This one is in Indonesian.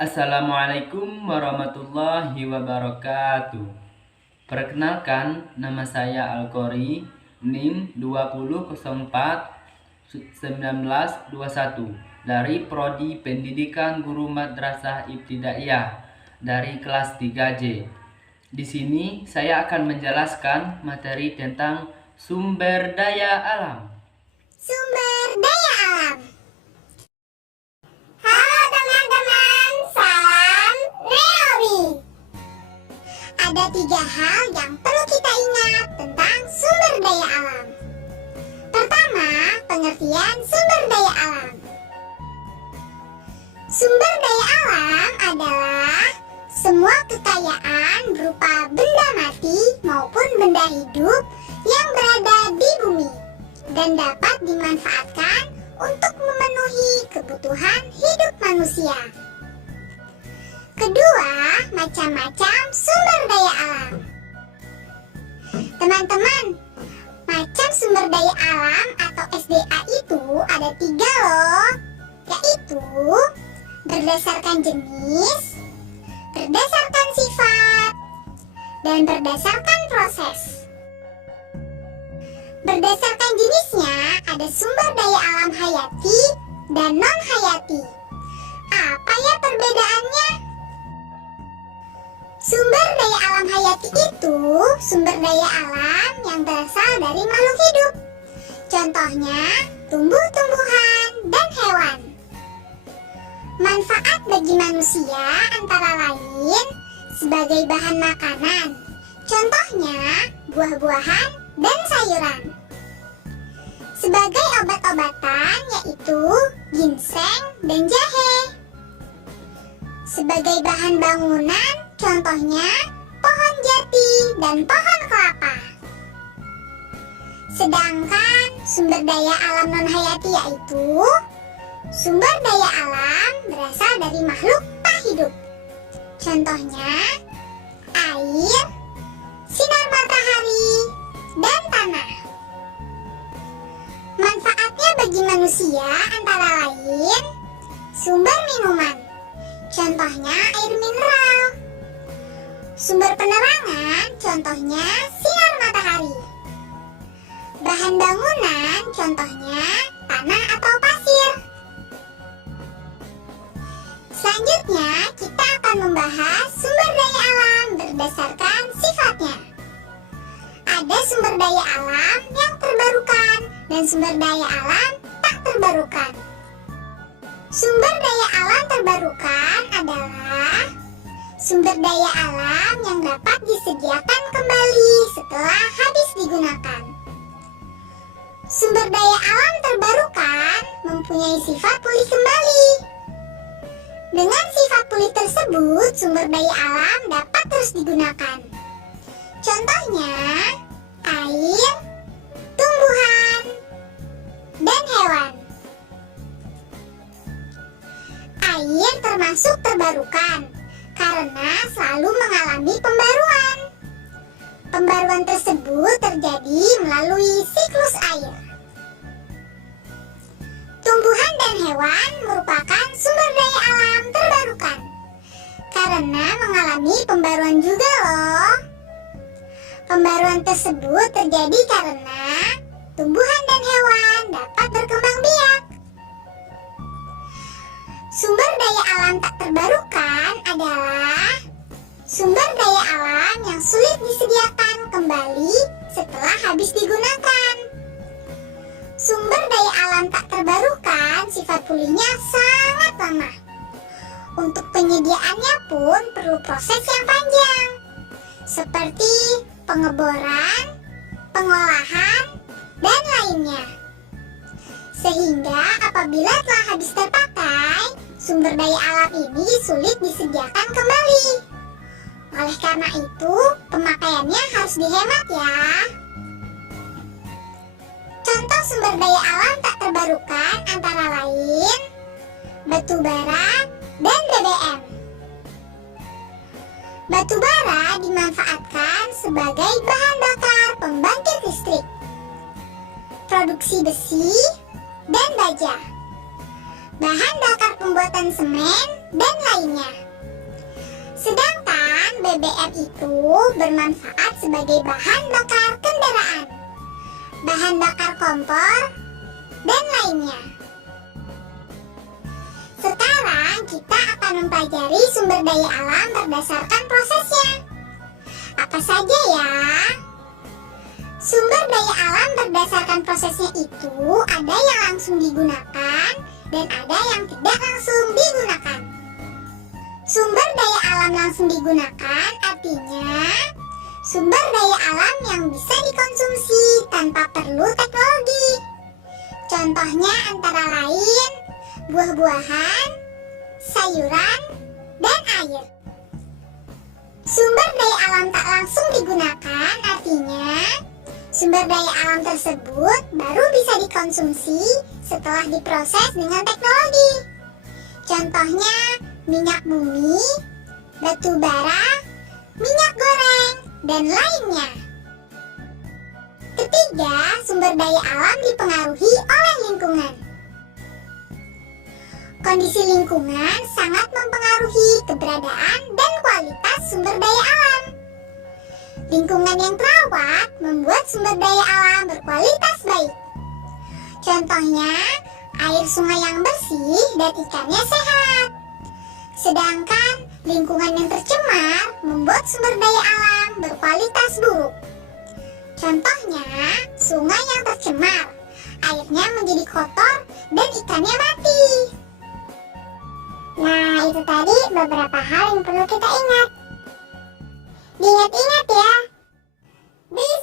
Assalamualaikum warahmatullahi wabarakatuh. Perkenalkan, nama saya Al-Qori, NIM 2004-1921 dari Prodi Pendidikan Guru Madrasah Ibtidaiyah dari kelas 3J. Di sini saya akan menjelaskan materi tentang sumber daya alam. Sumber daya alam. Halo teman-teman, salam Reobi. Ada 3 hal yang perlu kita ingat tentang sumber daya alam. Pertama, pengertian sumber daya alam. Sumber daya alam adalah semua kekayaan berupa benda mati maupun benda hidup yang berada di bumi dan dapat dimanfaatkan untuk memenuhi kebutuhan hidup manusia. Kedua, macam-macam sumber daya alam. Teman-teman, macam sumber daya alam atau SDA itu ada 3 loh, yaitu berdasarkan jenis, berdasarkan sifat, dan berdasarkan proses. Berdasarkan jenisnya, ada sumber daya alam hayati dan non-hayati. Apa ya perbedaannya? Sumber daya alam hayati itu sumber daya alam yang berasal dari makhluk hidup. Contohnya, tumbuh-tumbuhan dan hewan. Manfaat bagi manusia antara lain sebagai bahan makanan. Contohnya, buah-buahan dan sayuran. Sebagai obat-obatan yaitu ginseng dan jahe. Sebagai bahan bangunan contohnya pohon jati dan pohon kelapa. Sedangkan sumber daya alam non-hayati yaitu sumber daya alam berasal dari makhluk tak hidup. Contohnya air, sinar matahari, dan tanah. Manfaatnya bagi manusia antara lain sumber minuman, contohnya air mineral. Sumber penerangan, contohnya sinar matahari. Bahan bangunan, contohnya tanah atau pasir. Selanjutnya, kita akan membahas sumber daya alam berdasarkan sifatnya. Ada sumber daya alam yang terbarukan dan sumber daya alam tak terbarukan. Sumber daya alam terbarukan adalah sumber daya alam yang dapat disediakan kembali setelah habis digunakan. Sumber daya alam terbarukan mempunyai sifat pulih kembali. Dengan sifat pulih tersebut, sumber daya alam dapat terus digunakan. Contohnya, air, tumbuhan, dan hewan. Air termasuk terbarukan karena selalu mengalami pembaruan. Pembaruan tersebut terjadi melalui siklus air. Tumbuhan dan hewan merupakan sumber daya alam terbarukan karena mengalami pembaruan juga loh. Pembaruan tersebut terjadi karena tumbuhan dan hewan dapat berkembang biak. Sumber daya alam tak terbarukan adalah sumber daya alam yang sulit disediakan kembali setelah habis digunakan. Sumber daya alam tak terbarukan sifat pulihnya sangat lama. Untuk penyediaannya pun perlu proses yang panjang, seperti pengeboran, pengolahan, dan lainnya. Sehingga apabila telah habis terpakai, sumber daya alam ini sulit disediakan kembali. Oleh karena itu, pemakaiannya harus dihemat ya. Contoh sumber daya alam tak terbarukan antara lain batu bara dan BBM. Batu bara dimanfaatkan sebagai bahan bakar pembangkit listrik, produksi besi, dan baja. Bahan bakar pembuatan semen dan lainnya. Sedangkan BBM itu bermanfaat sebagai bahan bakar kendaraan, bahan bakar kompor, dan lainnya. Sekarang kita akan mempelajari sumber daya alam berdasarkan prosesnya. Apa saja ya? Sumber daya alam berdasarkan prosesnya itu ada yang langsung digunakan dan ada yang tidak langsung digunakan. Sumber daya alam langsung digunakan artinya sumber daya alam yang bisa dikonsumsi tanpa perlu teknologi. Contohnya antara lain buah-buahan, sayuran, dan air. Sumber daya alam tak langsung digunakan artinya sumber daya alam tersebut baru bisa dikonsumsi setelah diproses dengan teknologi. Contohnya minyak bumi, batu bara, minyak goreng, dan lainnya. Ketiga, sumber daya alam dipengaruhi oleh lingkungan. Kondisi lingkungan sangat mempengaruhi keberadaan dan kualitas sumber daya alam. Lingkungan yang terawat membuat sumber daya alam berkualitas baik. Contohnya, air sungai yang bersih dan ikannya sehat. Sedangkan lingkungan yang tercemar membuat sumber daya alam berkualitas buruk. Contohnya, sungai yang tercemar, airnya menjadi kotor dan ikannya mati. Nah, itu tadi beberapa hal yang perlu kita ingat. Diingat-ingat ya. Bisa.